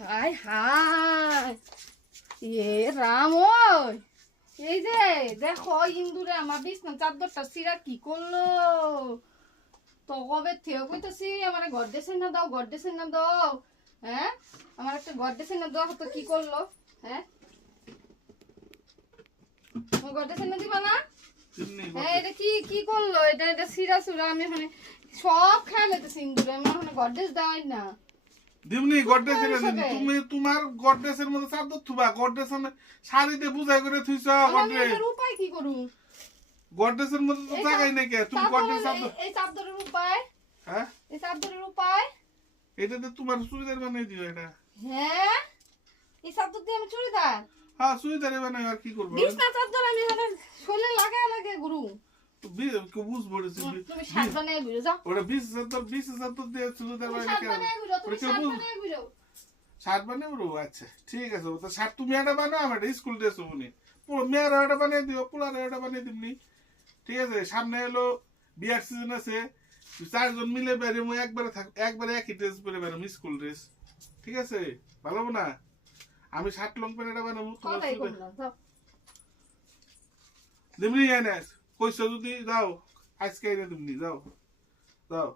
high high এ রাম ওই এই যে দেখো ইন্দুরে আমার বিছনা চাদরটা সিরা কি করলো তো কবে থেকে কইতাছি আমার গড্ডেসে না দাও গড্ডেসে না দাও হ্যাঁ আমার একটা গড্ডেসে না দাও তো কি করলো হ্যাঁ গড্ডেসে না দিবা না হ্যাঁ এটা কি কি করলো এটা এটা সিরা সুরা আমি মানে সব খেয়ে লেতেছি ইন্দুরে আমার মানে গড্ডেস দেওয়াই না দিমনি গড্ডেসের তুমি তোমার গড্ডেসের মধ্যে চাদর থুবা গড্ডেস শাড়িতে বুঝাই করে থুইছো গড্ডেস এর উপায় কি করু গড্ডেসের মধ্যে তো জায়গাই নাই কে তুমি গড্ডেস চাদর এই চাদরের উপায় হ্যাঁ এই চাদরের উপায় এটাতে তোমার চুড়িদার বানাই দিও এটা হ্যাঁ এই চাদর দিয়ে আমি চুড়িদার হ্যাঁ চুড়িদারে বানাই আর কি করব বিছনা চাদর আমি মানে শরীরে লাগে গুরু বুঝ পড়েছে তুমি শার্ট বানায় গুরু যাও ওটা 20,000 দিয়ে চুড়িদার বানাই শার্ট বানায় গুরু তুমি শার্ট বানায় গুরু শার্ট বানাই গুরু আচ্ছা ঠিক আছে তো শার্ট তুমি এটা বানাও আমার স্কুল ড্রেস হবনি পুরো মেয়েরা এটা বানিয়ে দিও পোলারে এটা বানিয়ে দিবনি ঠিক আছে সামনে এলো বিয়ার সিজন আছে 4 জন মিলে বেরোবো একবারে একই ড্রেস পরে বেরোবো স্কুল ড্রেস ঠিক আছে ভালো হবে না আমি শার্ট লং প্যান্ট এটা বানাবো দিমনি এনে কইছো যদি যাও আজকে এনে দিমনি যাও যাও